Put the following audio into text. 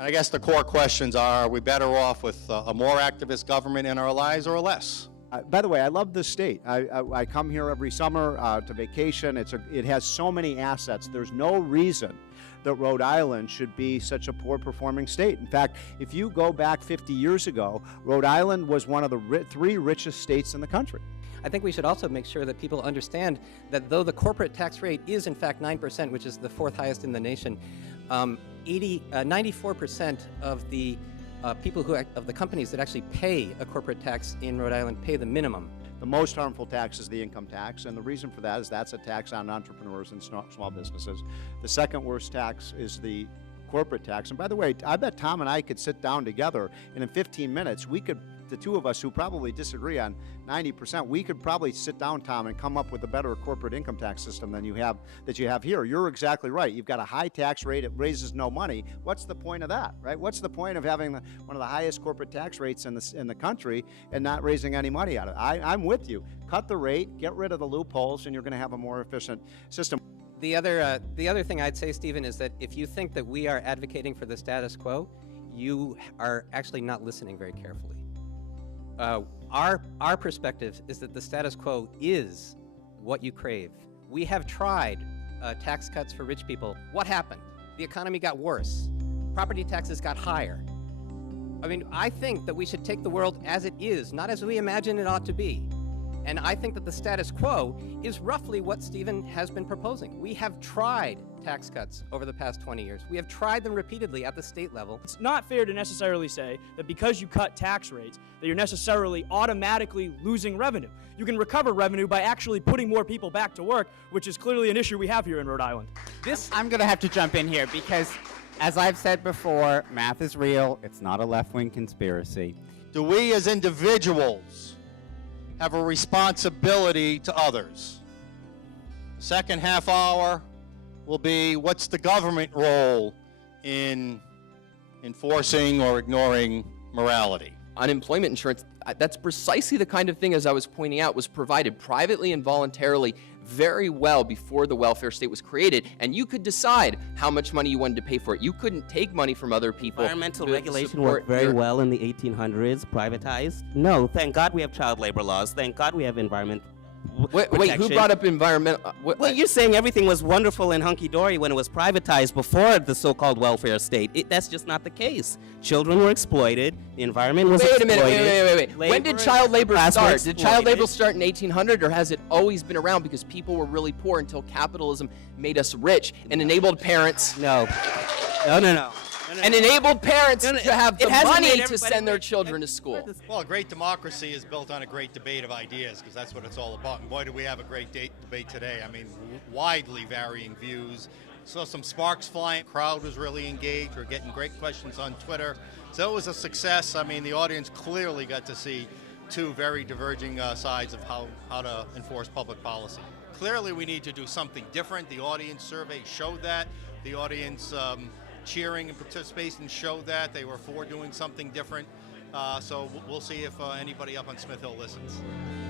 And I guess the core questions are we better off with a more activist government in our lives or less? By the way, I love this state. I come here every summer to vacation. It has so many assets. There's no reason that Rhode Island should be such a poor performing state. In fact, if you go back 50 years ago, Rhode Island was one of the three richest states in the country. I think we should also make sure that people understand that though the corporate tax rate is in fact 9%, which is the fourth highest in the nation, 94% of the of the companies that actually pay a corporate tax in Rhode Island pay the minimum. The most harmful tax is the income tax, and the reason for that is that's a tax on entrepreneurs and small businesses. The second worst tax is the corporate tax. And by the way, I bet Tom and I could sit down together, and in 15 minutes, the two of us who probably disagree on 90%, we could probably sit down, Tom, and come up with a better corporate income tax system than you have here. You're exactly right. You've got a high tax rate. It raises no money. What's the point of that, right? What's the point of having one of the highest corporate tax rates in the country and not raising any money out of it? I'm with you. Cut the rate, get rid of the loopholes, and you're going to have a more efficient system. The other thing I'd say, Stephen, is that if you think that we are advocating for the status quo, you are actually not listening very carefully. Our perspective is that the status quo is what you crave. We have tried tax cuts for rich people. What happened? The economy got worse. Property taxes got higher. I mean, I think that we should take the world as it is, not as we imagine it ought to be. And I think that the status quo is roughly what Stephen has been proposing. We have tried tax cuts over the past 20 years. We have tried them repeatedly at the state level. It's not fair to necessarily say that because you cut tax rates, that you're necessarily automatically losing revenue. You can recover revenue by actually putting more people back to work, which is clearly an issue we have here in Rhode Island. I'm going to have to jump in here because, as I've said before, math is real. It's not a left-wing conspiracy. Do we as individuals have a responsibility to others? The second half hour will be what's the government role in enforcing or ignoring morality? Unemployment insurance, that's precisely the kind of thing, as I was pointing out, was provided privately and voluntarily very well before the welfare state was created, and you could decide how much money you wanted to pay for it. You couldn't take money from other people. Environmental regulation worked very well in the 1800s, privatized. No, thank God we have child labor laws. Thank God we have environment Wait, who brought up environmental? Well, you're saying everything was wonderful and hunky-dory when it was privatized before the so-called welfare state. That's just not the case. Children were exploited. The environment was exploited. Wait. When did child labor start? Did child labor start in 1800, or has it always been around because people were really poor until capitalism made us rich and enabled parents? No. And enabled parents to have the money to send their children to school. Well, a great democracy is built on a great debate of ideas, because that's what it's all about. And boy, do we have a great debate today. I mean, widely varying views. Saw some sparks flying. Crowd was really engaged. We're getting great questions on Twitter. So it was a success. I mean, the audience clearly got to see two very diverging sides of how to enforce public policy. Clearly, we need to do something different. The audience survey showed that. The audience cheering and participation showed that. They were for doing something different. So we'll see if anybody up on Smith Hill listens.